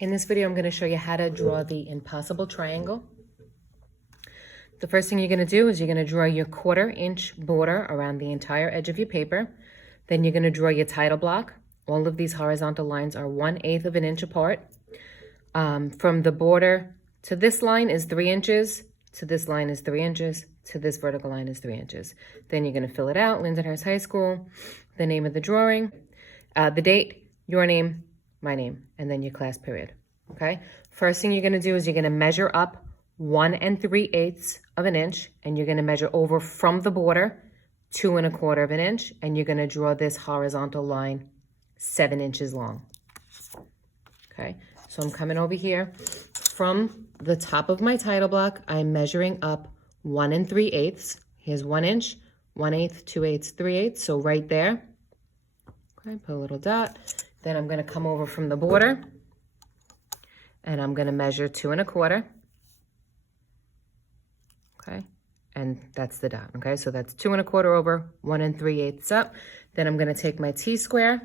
In this video, I'm going to show you how to draw the impossible triangle. The first thing you're going to do is you're going to draw your 1/4 inch border around the entire edge of your paper. Then you're going to draw your title block. All of these horizontal lines are 1/8 of an inch apart. From the border to this line is 3 inches, to this line is 3 inches, to this vertical line is 3 inches. Then you're going to fill it out, Lindenhurst High School, the name of the drawing, the date, your name, my name, and then your class period, okay? First thing you're going to do is you're going to measure up 1 3/8 of an inch, and you're going to measure over from the border 2 1/4 of an inch, and you're going to draw this horizontal line 7 inches long, okay? So I'm coming over here. From the top of my title block, I'm measuring up 1 3/8. Here's 1 inch, 1/8, 2/8, 3/8. So right there, okay, put a little dot. Then I'm going to come over from the border, and I'm going to measure 2 1/4. Okay, and that's the dot. Okay, so that's 2 1/4 over 1 3/8 up. Then I'm going to take my T-square,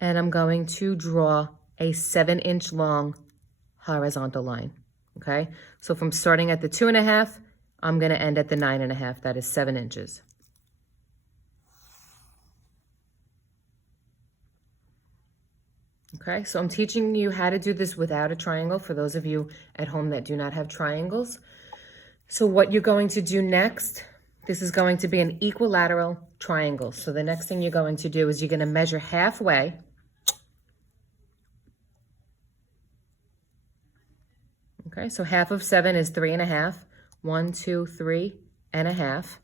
and I'm going to draw a 7 inch long horizontal line. Okay, so from starting at the 2 1/2, I'm going to end at the 9 1/2. That is 7 inches. Okay, so I'm teaching you how to do this without a triangle for those of you at home that do not have triangles. So what you're going to do next, this is going to be an equilateral triangle. So the next thing you're going to do is you're going to measure halfway. Okay, so half of 7 is 3 1/2. 1, 2, 3 1/2.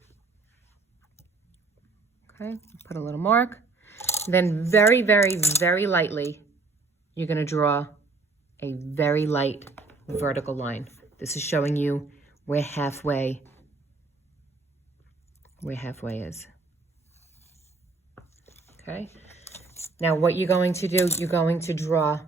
Okay, put a little mark. Then very, very, very lightly, you're going to draw a very light vertical line. This is showing you where halfway is. Okay. Now what you're going to do, you're going to draw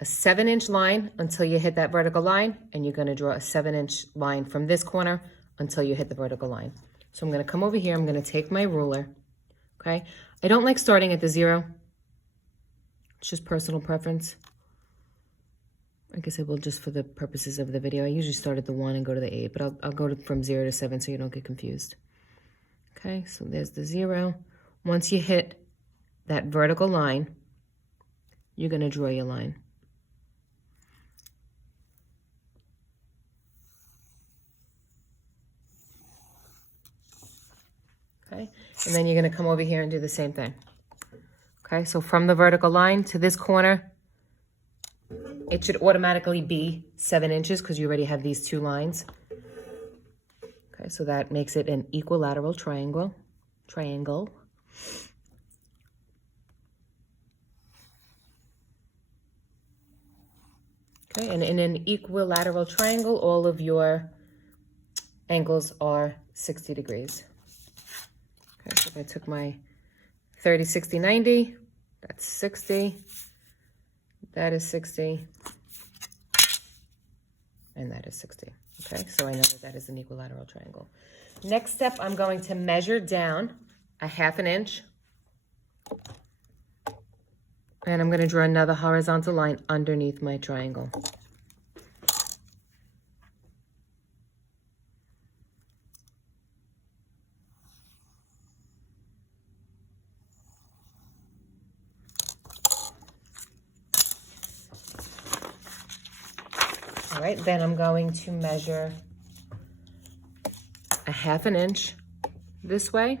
a 7 inch line until you hit that vertical line, and you're going to draw a 7 inch line from this corner until you hit the vertical line. So I'm going to come over here, I'm going to take my ruler. Okay. I don't like starting at the 0. It's just personal preference. I guess I will just for the purposes of the video. I usually start at the 1 and go to the 8, but I'll go from 0 to 7 so you don't get confused. Okay, so there's the 0. Once you hit that vertical line, you're going to draw your line. Okay, and then you're going to come over here and do the same thing. Okay, so from the vertical line to this corner, it should automatically be 7 inches because you already have these 2 lines. Okay, so that makes it an equilateral triangle. Okay, and in an equilateral triangle, all of your angles are 60 degrees. Okay, so if I took my 30, 60, 90, that's 60. That is 60. And that is 60. Okay, so I know that that is an equilateral triangle. Next step, I'm going to measure down a 1/2 inch. And I'm going to draw another horizontal line underneath my triangle. All right, then I'm going to measure a 1/2 inch this way,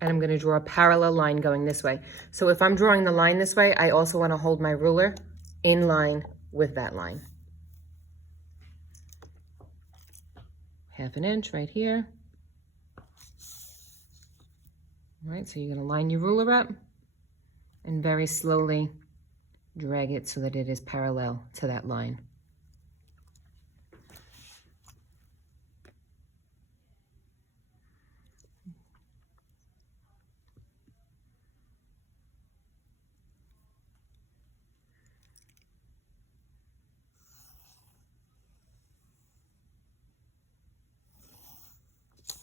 and I'm going to draw a parallel line going this way. So if I'm drawing the line this way, I also want to hold my ruler in line with that line. 1/2 inch right here. All right, so you're going to line your ruler up and very slowly drag it so that it is parallel to that line.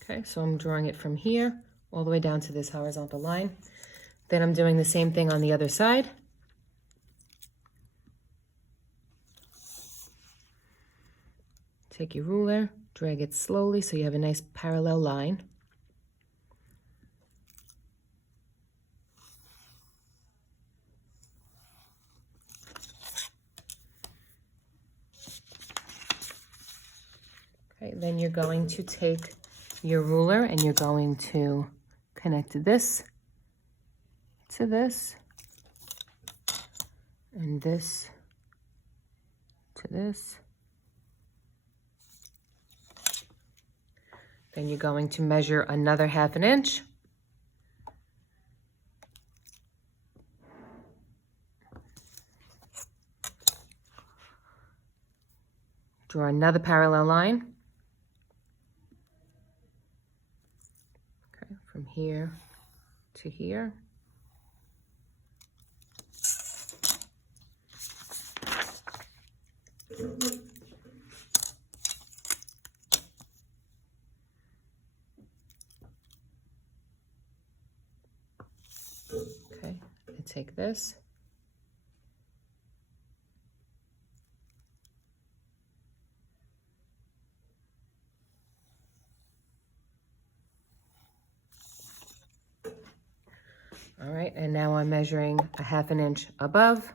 Okay, so I'm drawing it from here all the way down to this horizontal line. Then I'm doing the same thing on the other side. Take your ruler, drag it slowly so you have a nice parallel line. Okay, then you're going to take your ruler and you're going to connect this to this and this to this. Then you're going to measure another 1/2 inch. Draw another parallel line. Okay, from here to here. Okay, I take this. All right, and now I'm measuring a 1/2 inch above,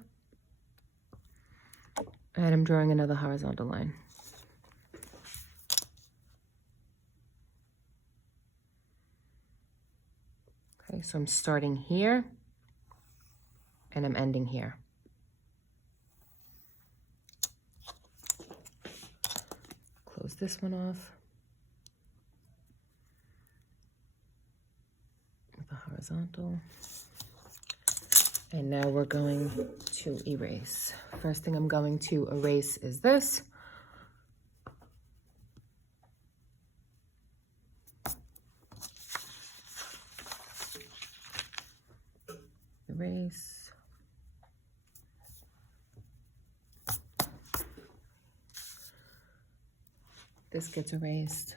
and I'm drawing another horizontal line. Okay, so I'm starting here, and I'm ending here. Close this one off with a horizontal. And now we're going to erase. First thing I'm going to erase is this. Erase. This gets erased.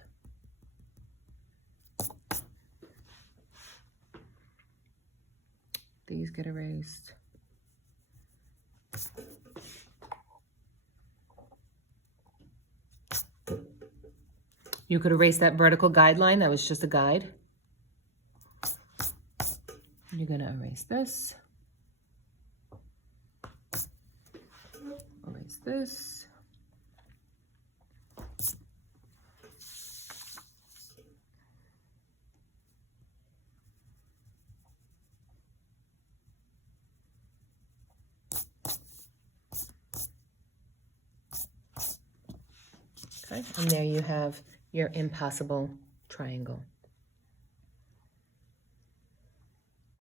These get erased. You could erase that vertical guideline. That was just a guide. You're going to erase this. Erase this. Okay, and there you have your impossible triangle.